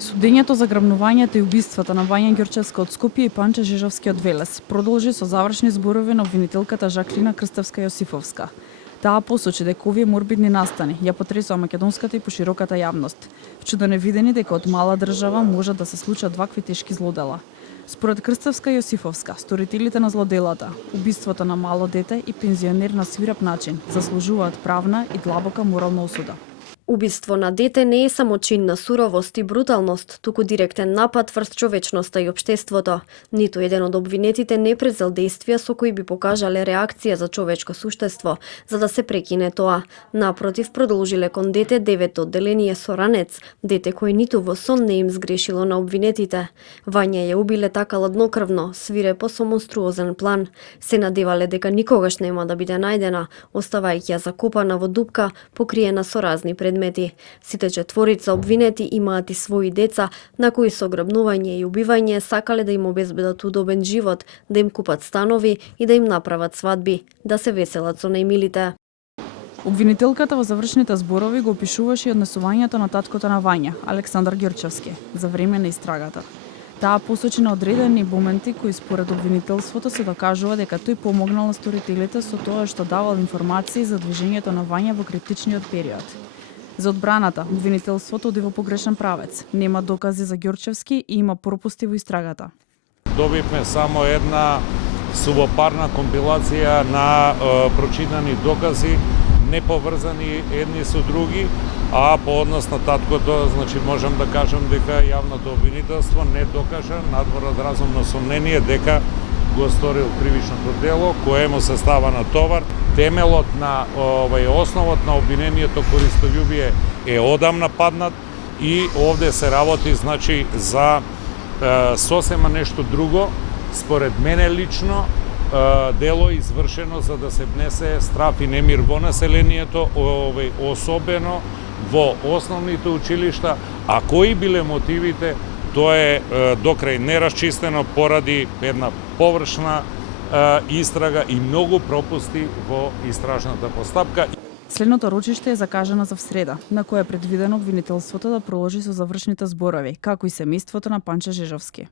Судењето за грабнувањето и убиствата на Вања Ѓурчевска од Скопје и Панче Жижовски од Велес продолжи со завршни зборови на обвинителката Жаклина Крстевска Јосифовска. Таа посочи дека овие морбидни настани ја потресоа македонската и пошироката јавност. Вчудо невидени дека од мала држава можат да се случат вакви тешки злодела. Според Крстевска Јосифовска, сторителите на злоделата, убиството на мало дете и пензионер на свиреп начин заслужуваат правна и длабока морална осуда. Убиство на дете не е само чин на суровост и бруталност, туку директен напад врз човечноста и општеството. Ниту еден од обвинетите не презел действија со кои би покажале реакција за човечко суштество, за да се прекине тоа. Напротив, продолжиле кон дете 9 одделение со ранец, дете кој ниту во сон не им сгрешило на обвинетите. Вања ја убиле така ладнокрвно, свирепо со монструозен план. Се надевале дека никогаш нема да биде најдена, оставајќи ја закопана во дупка, покриена со разни предмети. Сите четворица обвинети имаат и своји деца, на кои со грабнување и убивање сакале да им обезбедат удобен живот, да им купат станови и да им направат свадби, да се веселат со најмилите. Обвинителката во завршните зборови го опишуваше и однесувањето на таткото на Вања, Александар Ѓурчевски, за време на истрагата. Таа посочи на одредени моменти кои според обвинителството се докажува дека тој помогнал на сторителите со тоа што давал информации за движењето на Вања во критичниот период. За одбраната, обвинителството оди во погрешен правец. Нема докази за Ѓурчевски и има пропусти во истрагата. Добивме само една сувопарна компилација на прочитани докази, не поврзани едни со други, а по однос на таткото, значи можам да кажам дека јавното обвинителство не докажа надвор од разумно сомнение дека го сторил кривичното дело, кое му се става на товар. Темелот на основот на обвинението користољубие е одамна паднат и овде се работи значи за сосема нешто друго. Според мене лично дело извршено за да се внесе страф и немир во населението, особено во основните училишта, а кои биле мотивите, тоа е докрај нерасчистено поради една површна истрага и многу пропусти во истражната постапка. Следното рочиште е закажано за среда, на кое е предвидено обвинителството да проложи со завршните зборови, како и семејството на Панче Жижовски.